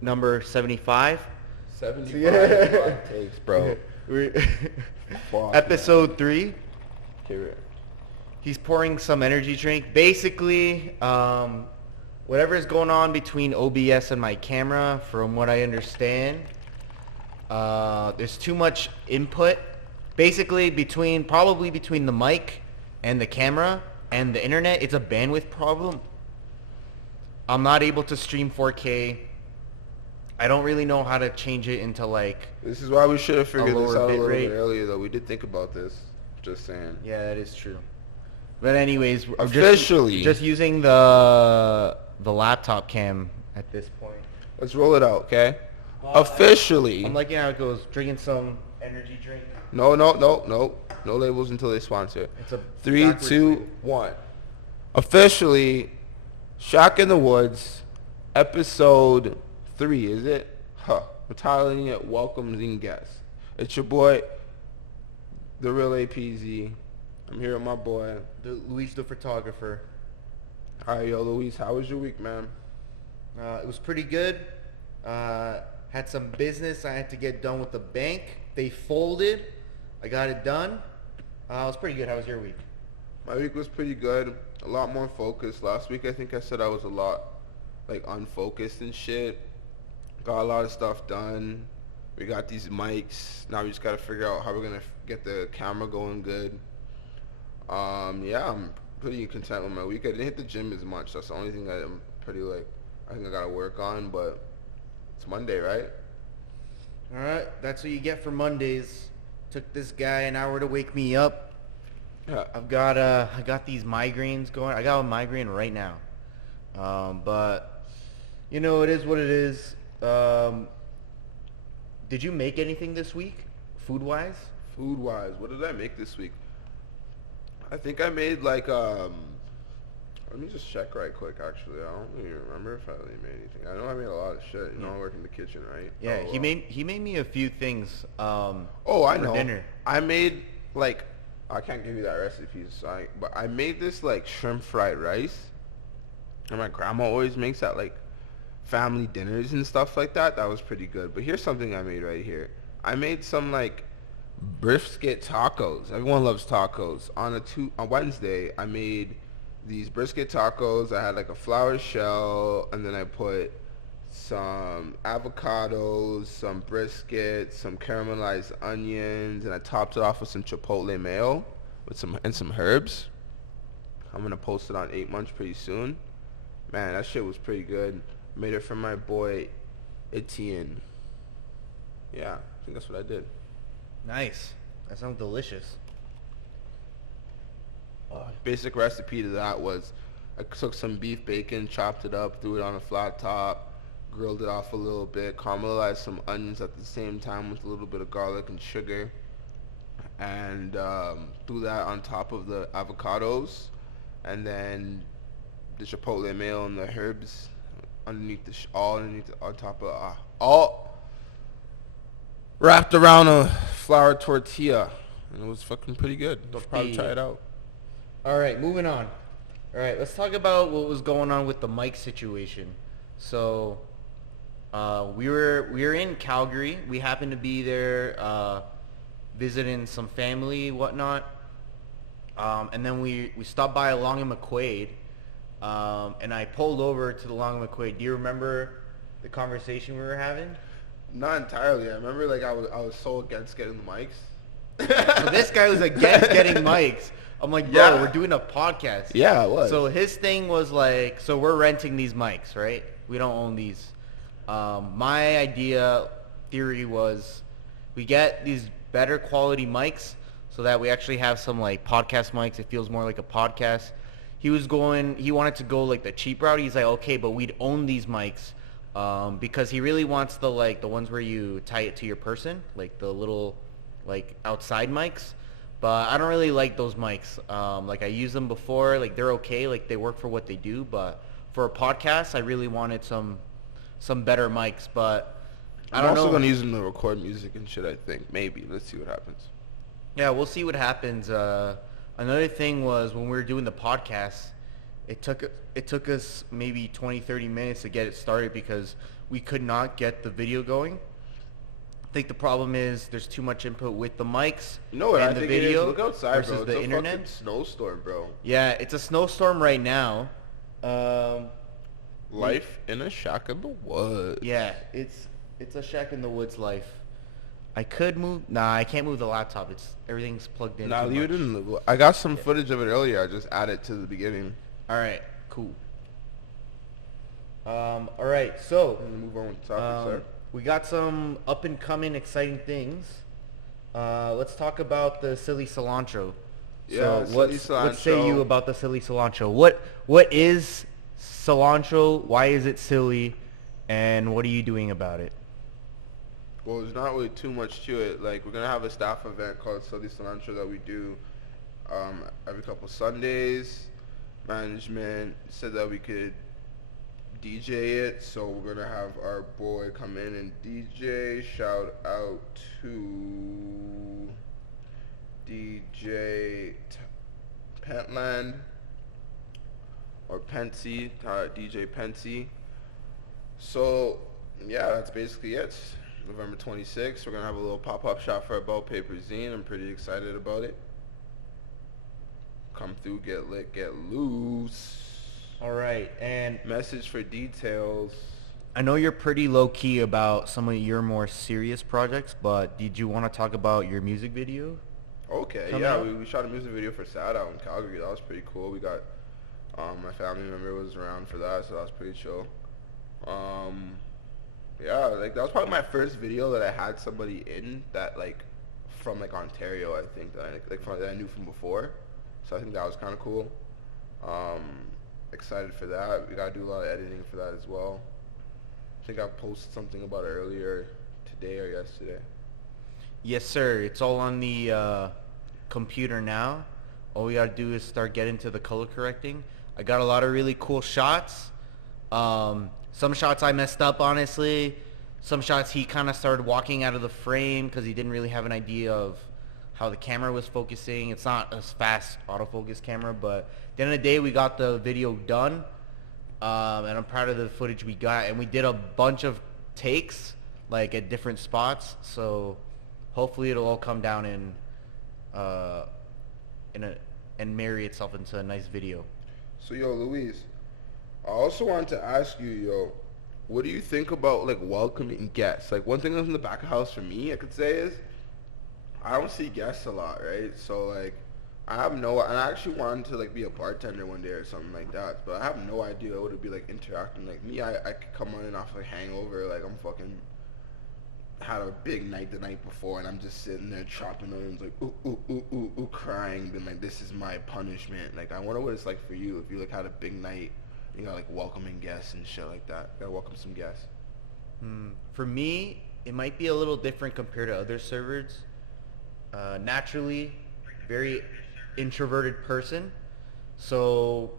number 75. 75 takes, bro. Fuck, Episode 3. Hear it. He's pouring some energy drink. Basically, whatever is going on between OBS and my camera, from what I understand, there's too much input. Basically, probably between the mic and the camera and the internet, it's a bandwidth problem. I'm not able to stream 4K. I don't really know how to change it into like. This is why we should have figured this out a little rate. bit earlier, though. We did think about this. Just saying. Yeah, that is true. But anyways, I'm officially just using the laptop cam at this point. Let's roll it out, okay? Officially. I'm liking how it goes. Drinking some energy drink. No labels until they sponsor. It's a 3, 2, 1. Officially, Shack in the Woods, episode 3, is it? Huh. We're titling it Welcoming Guests. It's your boy, the real APZ. I'm here with my boy, Luis the photographer. All right, yo, Luis, how was your week, man? It was pretty good. Had some business I had to get done with the bank. They folded. I got it done. It was pretty good. How was your week? My week was pretty good. A lot more focused. Last week, I think I said I was a lot, like, unfocused and shit. Got a lot of stuff done. We got these mics. Now we just got to figure out how we're going to get the camera going good. Yeah, I'm pretty content with my week. I didn't hit the gym as much. That's the only thing that I'm pretty, like, I think I got to work on, but it's Monday, right? All right, that's what you get for Mondays. Took this guy an hour to wake me up. Yeah. I got these migraines going. I got a migraine right now. But you know, it is what it is. Did you make anything this week, food-wise? Food-wise, what did I make this week? I think I made, like, let me just check right quick, actually. I don't even remember if I really made anything. I know I made a lot of shit. You know, I work in the kitchen, right? Yeah, he made me a few things I for know. dinner. I made, like, I can't give you that recipe, but I made this, like, shrimp fried rice. And my grandma always makes that, like, family dinners and stuff like that. That was pretty good. But here's something I made right here. I made some, like, brisket tacos. Everyone loves tacos. On Wednesday, I made these brisket tacos. I had like a flour shell, and then I put some avocados, some brisket, some caramelized onions, and I topped it off with some chipotle mayo with some herbs. I'm gonna post it on 8 Months pretty soon. Man, that shit was pretty good. Made it for my boy Etienne. Yeah, I think that's what I did. Nice. That sounds delicious. Basic recipe to that was I took some beef bacon, chopped it up, threw it on a flat top, grilled it off a little bit, caramelized some onions at the same time with a little bit of garlic and sugar, and threw that on top of the avocados, and then the chipotle mayo and the herbs underneath on top of all wrapped around a flour tortilla, and it was fucking pretty good. I'll probably try it out. All right, moving on. All right, let's talk about what was going on with the mic situation. So, we were in Calgary. We happened to be there visiting some family, whatnot. And then we stopped by Long and McQuaid, and I pulled over to the Long and McQuaid. Do you remember the conversation we were having? Not entirely. I remember, like, I was so against getting the mics. So this guy was against getting mics. I'm like, bro, we're doing a podcast. Yeah, it was. So his thing was like, so we're renting these mics, right? We don't own these. My theory was we get these better quality mics so that we actually have some like podcast mics. It feels more like a podcast. He wanted to go like the cheap route. He's like, okay, but we'd own these mics because he really wants the ones where you tie it to your person, like the little like outside mics. But I don't really like those mics. Like I used them before. Like they're okay. Like they work for what they do. But for a podcast, I really wanted some better mics. But I don't know. I'm also gonna use them to record music and shit. I think maybe. Let's see what happens. Yeah, we'll see what happens. Another thing was when we were doing the podcast, it took us maybe 20, 30 minutes to get it started because we could not get the video going. I think the problem is there's too much input with the mics No, I and the think it is. video Look outside, versus bro. It's the a internet. fucking snowstorm, bro. Yeah, it's a snowstorm right now. Life in a shack in the woods. Yeah, it's a shack in the woods life. I could move. Nah, I can't move the laptop. Everything's plugged in. Nah, too leave it much. in. I got some footage of it earlier. I just added to the beginning. All right, cool. All right, so I'm gonna move on with the topic, sir. we got some up and coming exciting things. Let's talk about the silly cilantro. Yeah, So silly what say cilantro. you about the silly cilantro? What is cilantro? Why is it silly? And what are you doing about it? Well, there's not really too much to it. Like, we're gonna have a staff event called Silly Cilantro that we do every couple Sundays. Management said that we could DJ it, so we're gonna have our boy come in and DJ. Shout out to DJ Pentland or Pensy, DJ Pensy. So yeah, that's basically it. November 26th, we're gonna have a little pop-up shop for Aboutpaperzeen. I'm pretty excited about it. Come through, get lit, get loose. All right, and Message for details. I know you're pretty low key about some of your more serious projects, but did you want to talk about your music video? Okay, Coming yeah, up? we shot a music video for Sad out in Calgary. That was pretty cool. We got my family member was around for that, so that was pretty chill. Yeah, like that was probably my first video that I had somebody in that like from like Ontario. I think that I knew from before, so I think that was kind of cool. Excited for that. We gotta do a lot of editing for that as well. I think I posted something about it earlier today or yesterday. Yes, sir. It's all on the computer now. All we gotta do is start getting to the color correcting. I got a lot of really cool shots. Some shots I messed up, honestly. Some shots he kind of started walking out of the frame because he didn't really have an idea of how the camera was focusing. It's not a fast autofocus camera, but at the end of the day, we got the video done. And I'm proud of the footage we got. And we did a bunch of takes, like at different spots. So hopefully it'll all come down and marry itself into a nice video. So yo, Luis, I also wanted to ask you, yo, what do you think about like welcoming guests? Like one thing that's in the back of the house for me, I could say is I don't see guests a lot, right? So like and I actually wanted to like be a bartender one day or something like that, but I have no idea what it would be like interacting. Like me, I could come running off like hangover, like I'm fucking had a big night the night before, and I'm just sitting there chopping onions, like ooh ooh ooh ooh ooh, crying, being like, this is my punishment. Like I wonder what it's like for you if you like had a big night, you got like welcoming guests and shit like that. Gotta welcome some guests. For me, it might be a little different compared to other servers. Naturally, very introverted person. So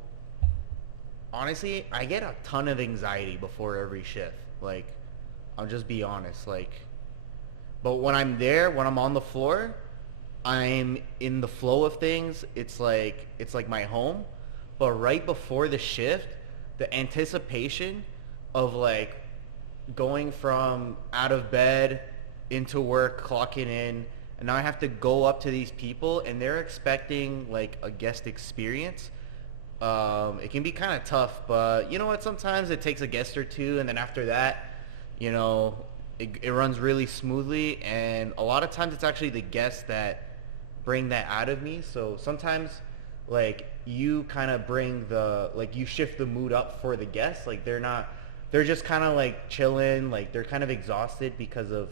honestly, I get a ton of anxiety before every shift. Like, I'll just be honest. Like, but when I'm there, when I'm on the floor, I'm in the flow of things. It's like my home. But right before the shift, the anticipation of like going from out of bed into work, clocking in, and now I have to go up to these people and they're expecting like a guest experience. It can be kind of tough, but you know what? Sometimes it takes a guest or two, and then after that, you know, it runs really smoothly. And a lot of times it's actually the guests that bring that out of me. So sometimes like you kind of bring you shift the mood up for the guests. Like they're just kind of like chilling, like they're kind of exhausted because of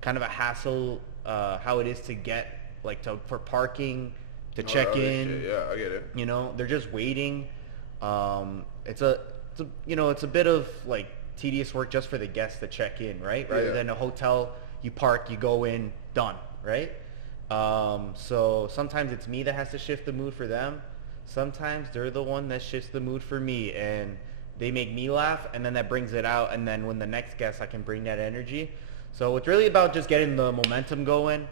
kind of a hassle, how it is to get like for parking, to check in. Shit. Yeah, I get it. You know, they're just waiting. It's a bit of like tedious work just for the guests to check in, right? Rather than a hotel, you park, you go in, done, right? So sometimes it's me that has to shift the mood for them. Sometimes they're the one that shifts the mood for me, and they make me laugh, and then that brings it out, and then when the next guest, I can bring that energy. So it's really about just getting the momentum going.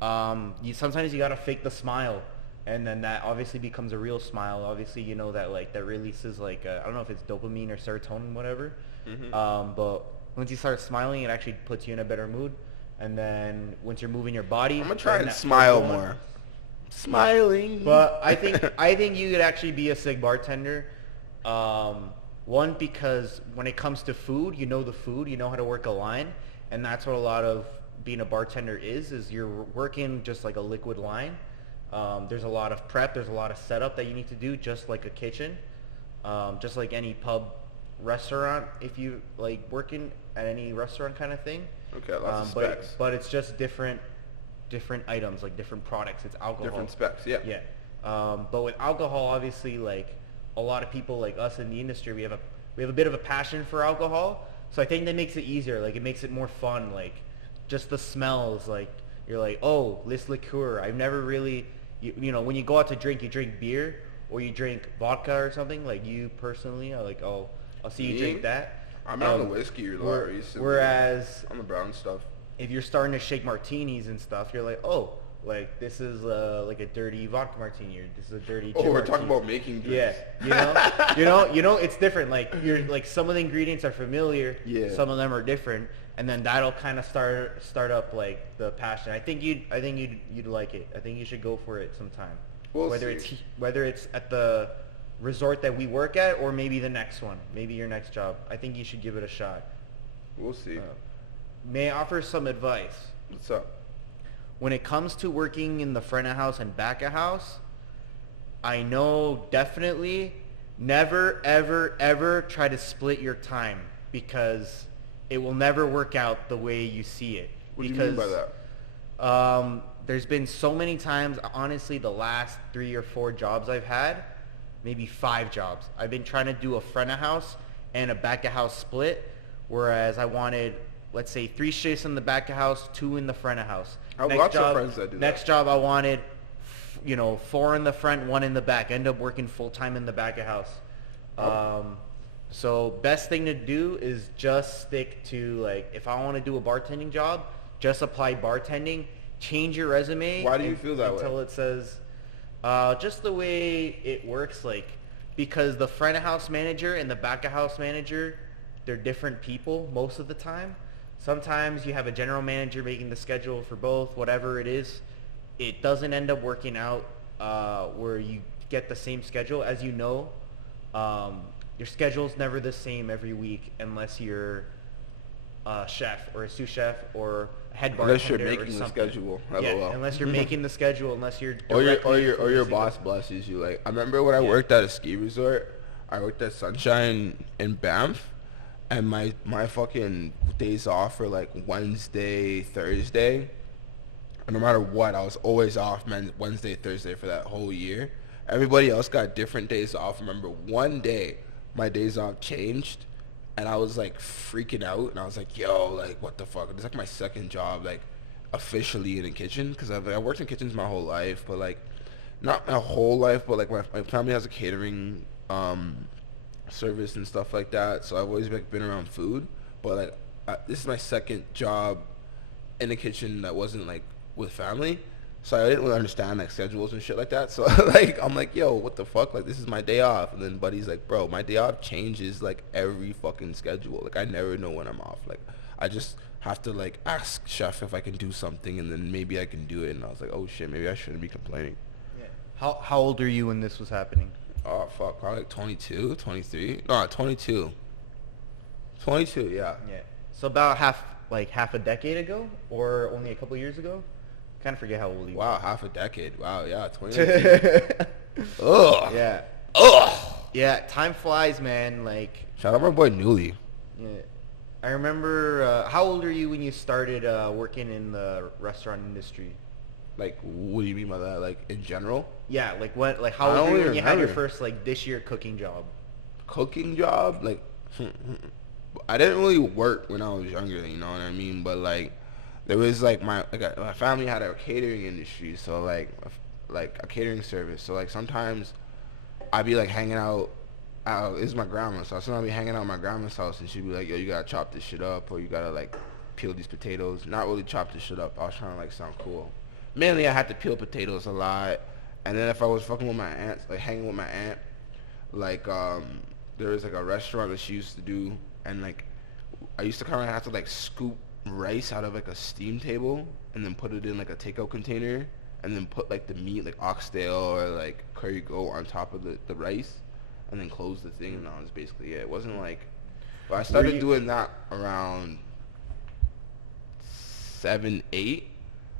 Sometimes you gotta fake the smile, and then that obviously becomes a real smile. Obviously, you know that like that releases like I don't know if it's dopamine or serotonin, whatever. But Once you start smiling, it actually puts you in a better mood. And then once you're moving your body, I'm gonna try then and that smile feels more. Smiling. But I think you could actually be a sick bartender. One, because when it comes to food, you know the food, you know how to work a line, and that's what a lot of being a bartender is you're working just like a liquid line. There's a lot of prep, there's a lot of setup that you need to do, just like a kitchen, just like any pub, restaurant. If you like working at any restaurant kind of thing. Okay, lots of specs. But it's just different items, like different products. It's alcohol. Different specs, yeah. Yeah. But with alcohol, obviously, like a lot of people like us in the industry, we have a bit of a passion for alcohol. So I think that makes it easier. Like it makes it more fun. Like just the smells. Like you're like, oh, this liqueur. I've never really, you know, when you go out to drink, you drink beer or you drink vodka or something. Like you personally are like, oh, I'll see you drink that. I'm on the whiskey a lot recently. Whereas on the brown stuff. If you're starting to shake martinis and stuff, you're like, oh, like this is like a dirty vodka martini, or this is a dirty. Oh, we're martini. talking about making drinks. Yeah, you know, it's different. Like you're like some of the ingredients are familiar. Yeah. Some of them are different, and then that'll kind of start up like the passion. I think you'd like it. I think you should go for it sometime. Whether it's at the resort that we work at, or maybe the next one, maybe your next job. I think you should give it a shot. We'll see. May I offer some advice? What's up? When it comes to working in the front of house and back of house, I know definitely never, ever, ever try to split your time, because it will never work out the way you see it. What do you mean by that? There's been so many times, honestly, the last 3 or 4 jobs I've had, maybe 5 jobs, I've been trying to do a front of house and a back of house split, whereas I wanted, let's say, 3 shifts in the back of house, 2 in the front of house. I have lots of friends that do that. Next job I wanted, 4 in the front, 1 in the back. End up working full time in the back of house. So best thing to do is just stick to, like, if I want to do a bartending job, just apply bartending. Change your resume. Why do you feel that way? Until it says, just the way it works, like, because the front of house manager and the back of house manager, they're different people most of the time. Sometimes you have a general manager making the schedule for both, whatever it is. It doesn't end up working out where you get the same schedule. As you know, your schedule's never the same every week unless you're a chef or a sous chef or a head bartender. Unless you're making the schedule. Yeah, unless you're making the schedule, unless you're or your boss blesses you. Like I remember when I worked at a ski resort, I worked at Sunshine in Banff. And my fucking days off were like Wednesday, Thursday. And no matter what, I was always off, man, Wednesday, Thursday for that whole year. Everybody else got different days off. Remember, one day, my days off changed. And I was like freaking out. And I was like, yo, like, what the fuck? It's like my second job, like, officially in a kitchen. Because I worked in kitchens my whole life. But, like, not my whole life. But, like, my family has a catering service and stuff like that, so I've always been around food, but like this is my second job in a kitchen that wasn't like with family, so I didn't really understand like schedules and shit like that. So like I'm like, yo, what the fuck, like this is my day off. And then buddy's like, bro, my day off changes like every fucking schedule. Like I never know when I'm off. Like I just have to like ask chef if I can do something, and then maybe I can do it. And I was like, oh shit, maybe I shouldn't be complaining. Yeah. How old are you when this was happening? Oh, fuck, probably like 22, 23. No, 22. 22, yeah. Yeah. So about half a decade ago, or only a couple years ago? Kind of forget how old you are. Wow, half a decade. Wow, yeah, 22. Ugh. Yeah. Ugh. Yeah, time flies, man. Like. Shout out my boy Newly. Yeah. I remember, how old are you when you started working in the restaurant industry? Like, what do you mean by that? Like, in general? Yeah, like what? Like, how old were you when you had your first, like, this year cooking job? Cooking job? Like, I didn't really work when I was younger, you know what I mean? But, like, there was, like, my family had a catering industry, so, like a catering service. So, like, sometimes I'd be, like, hanging out. This is my grandma's house. So I'd be hanging out at my grandma's house, and she'd be like, yo, you gotta chop this shit up, or you gotta, like, peel these potatoes. Not really chop this shit up. I was trying to, like, sound cool. Mainly, I had to peel potatoes a lot, and then if I was fucking with my aunts, like hanging with my aunt, like there was like a restaurant that she used to do, and like I used to kind of have to like scoop rice out of like a steam table and then put it in like a takeout container and then put like the meat, like oxtail or like curry goat on top of the rice and then close the thing, and that was basically it. It wasn't like, but I started doing that around 7, 8.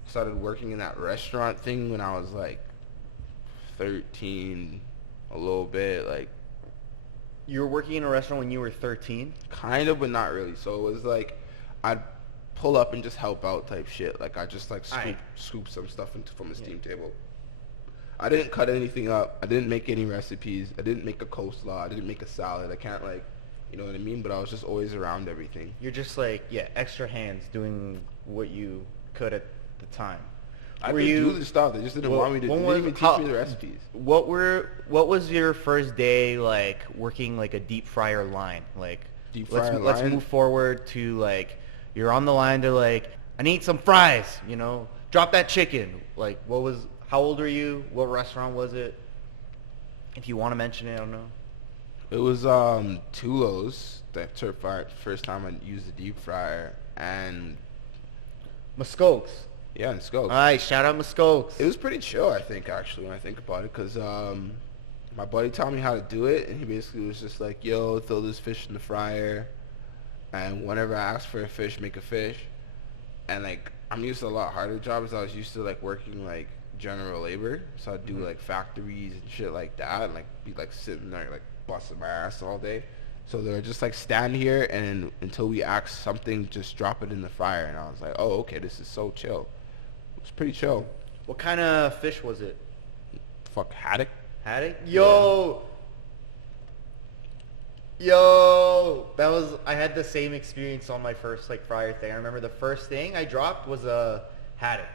Started working in that restaurant thing when I was like 13, a little bit, like. You were working in a restaurant when you were 13? Kind of, but not really. So it was like, I'd pull up and just help out type shit. Like I just like scoop some stuff from a steam table. I didn't cut anything up. I didn't make any recipes. I didn't make a coleslaw. I didn't make a salad. I can't like, you know what I mean? But I was just always around everything. You're just like, extra hands doing what you could at the time. I could do the stuff. They just didn't want me to. They didn't even teach me the recipes. What was your first day like working like a deep fryer line? Like let's move forward to like you're on the line to like I need some fries. You know, drop that chicken. Like how old were you? What restaurant was it? If you want to mention it, I don't know. It was Tulo's. That first time I used the deep fryer, and Muskoke's. Yeah, in Skokes. All right, shout out Muskoke's. It was pretty chill, I think, actually, when I think about it, because my buddy taught me how to do it, and he basically was just like, yo, throw this fish in the fryer, and whenever I ask for a fish, make a fish. And, like, I'm used to a lot harder jobs. I was used to, like, working, like, general labor, so I'd do, like, factories and shit like that, and, like, be, like, sitting there, like, busting my ass all day. So they were just like, stand here, and until we ask something, just drop it in the fryer. And I was like, oh, okay, this is so chill. It was pretty chill. What kind of fish was it? Fuck, haddock. Haddock? Yo! Yo! I had the same experience on my first, like, fryer thing. I remember the first thing I dropped was a haddock.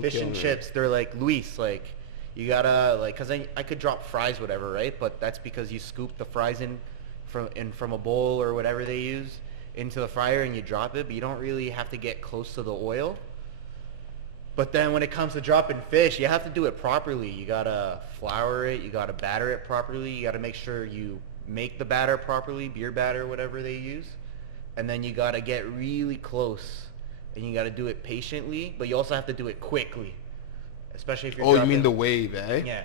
Fish and chips. They're like, Luis, like, you gotta, like, because I could drop fries, whatever, right? But that's because you scoop the fries in from a bowl or whatever they use into the fryer and you drop it, but you don't really have to get close to the oil. But then when it comes to dropping fish, you have to do it properly. You gotta flour it, you gotta batter it properly, you gotta make sure you make the batter properly, beer batter, whatever they use. And then you gotta get really close and you gotta do it patiently, but you also have to do it quickly. Especially if you're you mean the wave, eh? Yeah.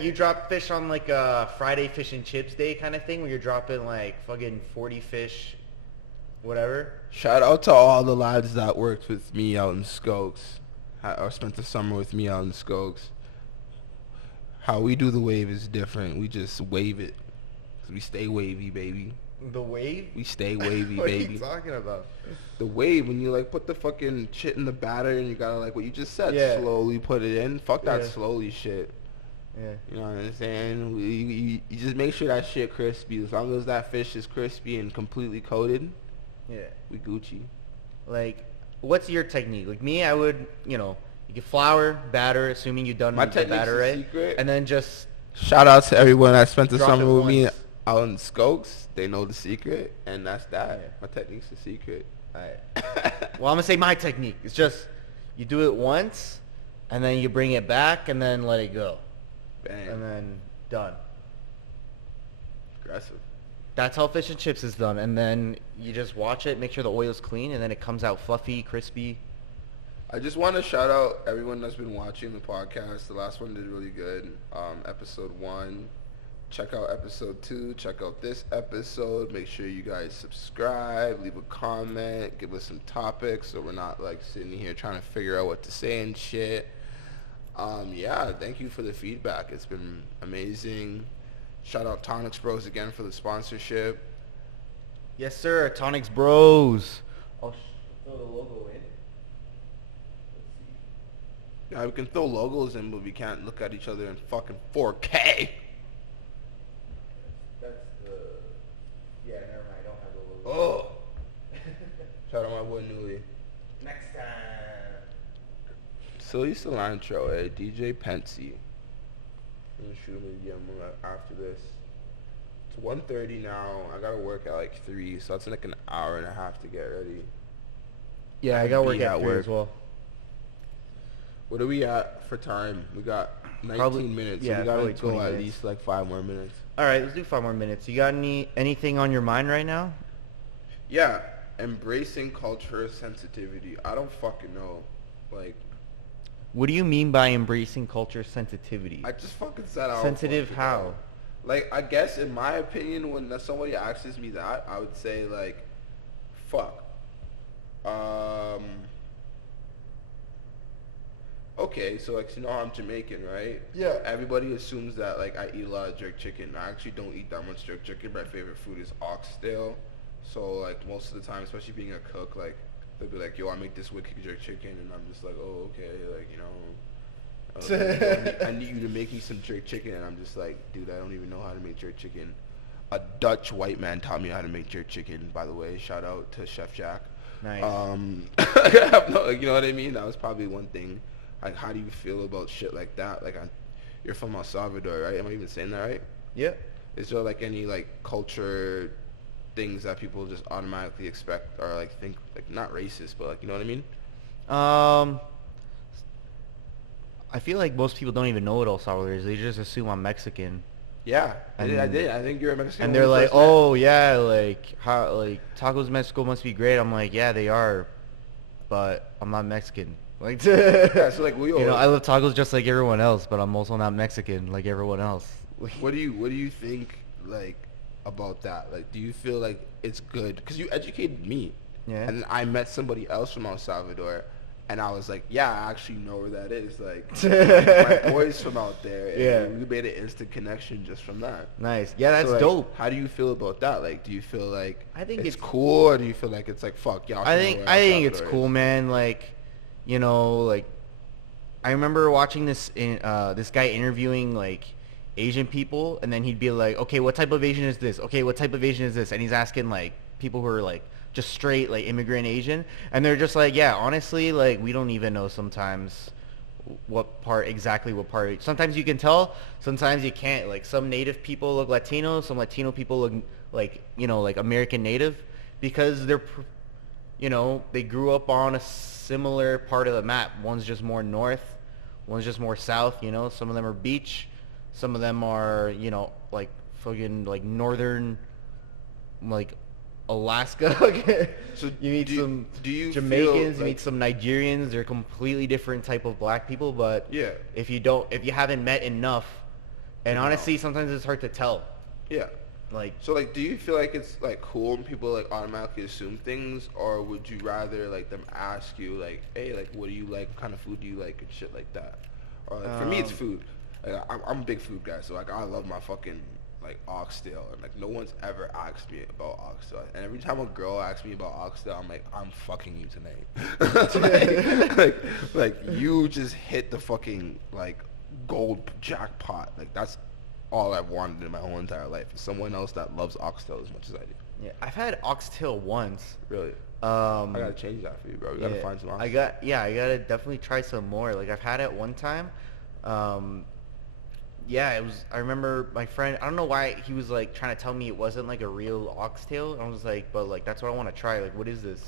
You drop fish on like a Friday fish and chips day kind of thing where you're dropping like fucking 40 fish, whatever. Shout out to all the lads that worked with me out in Skokes, or spent the summer with me out in Skokes. How we do the wave is different. We just wave it. 'Cause we stay wavy, baby. The wave? We stay wavy, what baby. What are you talking about? The wave, when you like put the fucking shit in the batter and you gotta like what you just said, slowly put it in. Fuck that slowly shit. Yeah. You know what I'm saying? You just make sure that shit crispy. As long as that fish is crispy and completely coated, we Gucci. Like, what's your technique? Like me, I would, you get flour, batter, assuming you've done the batter right, secret. And then just shout out to everyone that spent the summer with me out in Skokes. They know the secret, and that's that. Yeah. My technique's the secret. All right. Well, I'm gonna say my technique. It's just you do it once, and then you bring it back, and then let it go. Bang. And then done. Aggressive. That's how fish and chips is done. And then you just watch it, make sure the oil's clean, and then it comes out fluffy, crispy. I just want to shout out everyone that's been watching the podcast. The last one did really good. Episode 1. Check out episode 2. Check out this episode. Make sure you guys subscribe, leave a comment, give us some topics so we're not like sitting here trying to figure out what to say and shit. Thank you for the feedback. It's been amazing. Shout out Tonics Bros again for the sponsorship. Yes, sir. Tonics Bros. I'll throw the logo in. Yeah, we can throw logos in, but we can't look at each other in fucking 4K. That's the... Yeah, never mind. I don't have the logo. Oh. Shout out my boy Newly. Next time. Silly Cilantro, DJ Pensy. I'm gonna shoot him a DM after this. It's 1:30 now. I gotta work at like 3, so it's like an hour and a half to get ready. Yeah, I gotta work at 3 as well. What are we at for time? We got 19 minutes. So we gotta go at least like 5 more minutes. All right, let's do 5 more minutes. You got anything on your mind right now? Yeah, embracing cultural sensitivity. I don't fucking know. Like, What do you mean by embracing culture sensitivity? I just fucking said I don't Sensitive fucking how? know. Like, I guess in my opinion, when somebody asks me that, I would say like, fuck. Um. Okay, so like, you know, I'm Jamaican, right? Yeah. Everybody assumes that like I eat a lot of jerk chicken. I actually don't eat that much jerk chicken. My favorite food is oxtail. So like most of the time, especially being a cook, like they'll be like, "Yo, I make this wicked jerk chicken," and I'm just like, "Oh, okay." Like, you know, I need you to make me some jerk chicken, and I'm just like, "Dude, I don't even know how to make jerk chicken." A Dutch white man taught me how to make jerk chicken. By the way, shout out to Chef Jack. Nice. I have no, you know what I mean? That was probably one thing. Like, how do you feel about shit like that? Like, you're from El Salvador, right? Am I even saying that right? Yeah. Is there like any like culture things that people just automatically expect or like think like not racist, but like, you know what I mean? I feel like most people don't even know what El Salvador is. They just assume I'm Mexican. Yeah, And- I did. I think you're a Mexican. And when they're we like, first met. "Oh yeah, like how like tacos Mexico must be great." I'm like, "Yeah, they are, but I'm not Mexican." Like, Yeah, so like you know, I love tacos just like everyone else, but I'm also not Mexican like everyone else. what do you think like about that? Like, do you feel like it's good? Because you educated me, Yeah. and then I met somebody else from El Salvador, and I was like, yeah, I actually know where that is. Like, my boy's from out there, and Yeah. we made an instant connection just from that. Nice. Yeah, that's So, like, dope. How do you feel about that? Like, do you feel like I think it's it's- cool, or do you feel like it's like fuck y'all? I should know think where I El think it's Salvador cool, is? man. Like, you know, like I remember watching this guy interviewing like Asian people, and then he'd be like, "Okay, what type of Asian is this? Okay, what type of Asian is this?" And he's asking like people who are like just straight like immigrant Asian, and they're just like, "Yeah, honestly, like we don't even know sometimes what part. Sometimes you can tell, sometimes you can't. Like some native people look Latino, some Latino people look like, you know, like American native, because you know, they grew up on a similar part of the map. One's just more north, one's just more south, you know. Some of them are beach, some of them are, you know, like fucking like northern, like Alaska. So you meet do you- some do you feel Jamaicans, you like- meet some Nigerians. They're completely different type of black people, but Yeah. if you haven't met enough, and No. honestly, sometimes it's hard to tell. Yeah. Like, So like, do you feel like it's like cool when people like automatically assume things, or would you rather like them ask you like, hey, like, what do you like? What kind of food do you like, and shit like that? Or like, for me, it's food. Like, I'm a big food guy, so like I love my fucking like oxtail, and like no one's ever asked me about oxtail. And every time a girl asks me about oxtail, I'm like, I'm fucking you tonight. like you just hit the fucking like gold jackpot. Like that's all I've wanted in my whole entire life. Is someone else that loves oxtail as much as I do. yeah, I've had oxtail once. Really. I gotta change that for you, bro. You gotta find some oxtail. I gotta definitely try some more. Like I've had it one time. Yeah, it was. I remember my friend. I don't know why he was like trying to tell me it wasn't like a real oxtail. I was like, but like that's what I want to try. Like, what is this?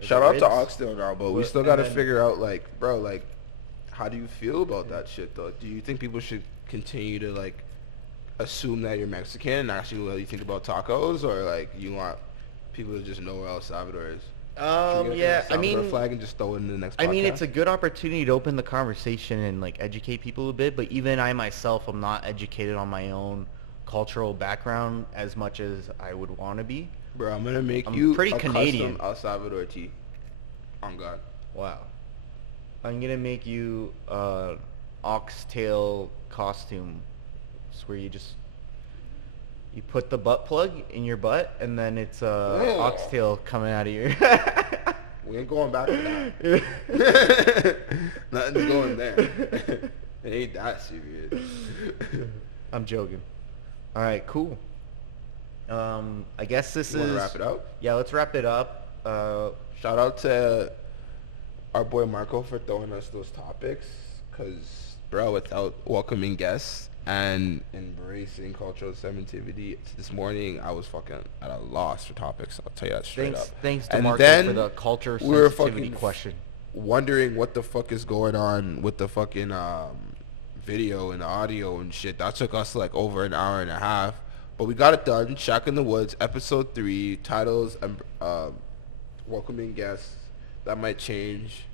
Is Shout it out to ribs? oxtail now, but we What- still and gotta then- figure out like, bro, like, how do you feel about that shit though? Do you think people should continue to like assume that you're Mexican and actually what you think about tacos, or like you want people to just know where El Salvador is? Should we get Yeah. an I El Salvador mean, flag and just throw it in the next. I mean, podcast? it's a good opportunity to open the conversation and like educate people a bit. But even I myself, I'm not educated on my own cultural background as much as I would want to be. Bro, I'm gonna make I'm you pretty a Canadian. custom El Salvador tee. On God. Wow. I'm gonna make you oxtail costume. It's where you put the butt plug in your butt, and then it's Whoa. oxtail coming out of your. We ain't going back to that. Nothing's going there. It ain't that serious. I'm joking. All right, cool. I guess this You is. wanna wrap it up? Yeah, let's wrap it up. Shout out to our boy Marco for throwing us those topics, cause bro, without welcoming guests and embracing cultural sensitivity, this morning I was fucking at a loss for topics. I'll tell you that straight up. Thanks to And Marco then for the culture we were sensitivity fucking question. wondering what the fuck is going on with the fucking video and the audio and shit. That took us like over an hour and a half. But we got it done. Shack in the Woods, episode 3. Titles and welcoming guests. That might change.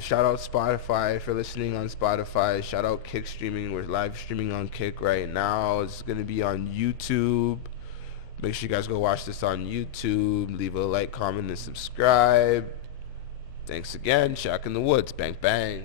Shout out Spotify for listening on Spotify. Shout out Kick Streaming. We're live streaming on Kick right now. It's going to be on YouTube. Make sure you guys go watch this on YouTube. Leave a like, comment, and subscribe. Thanks again. Shack in the Woods. Bang, bang.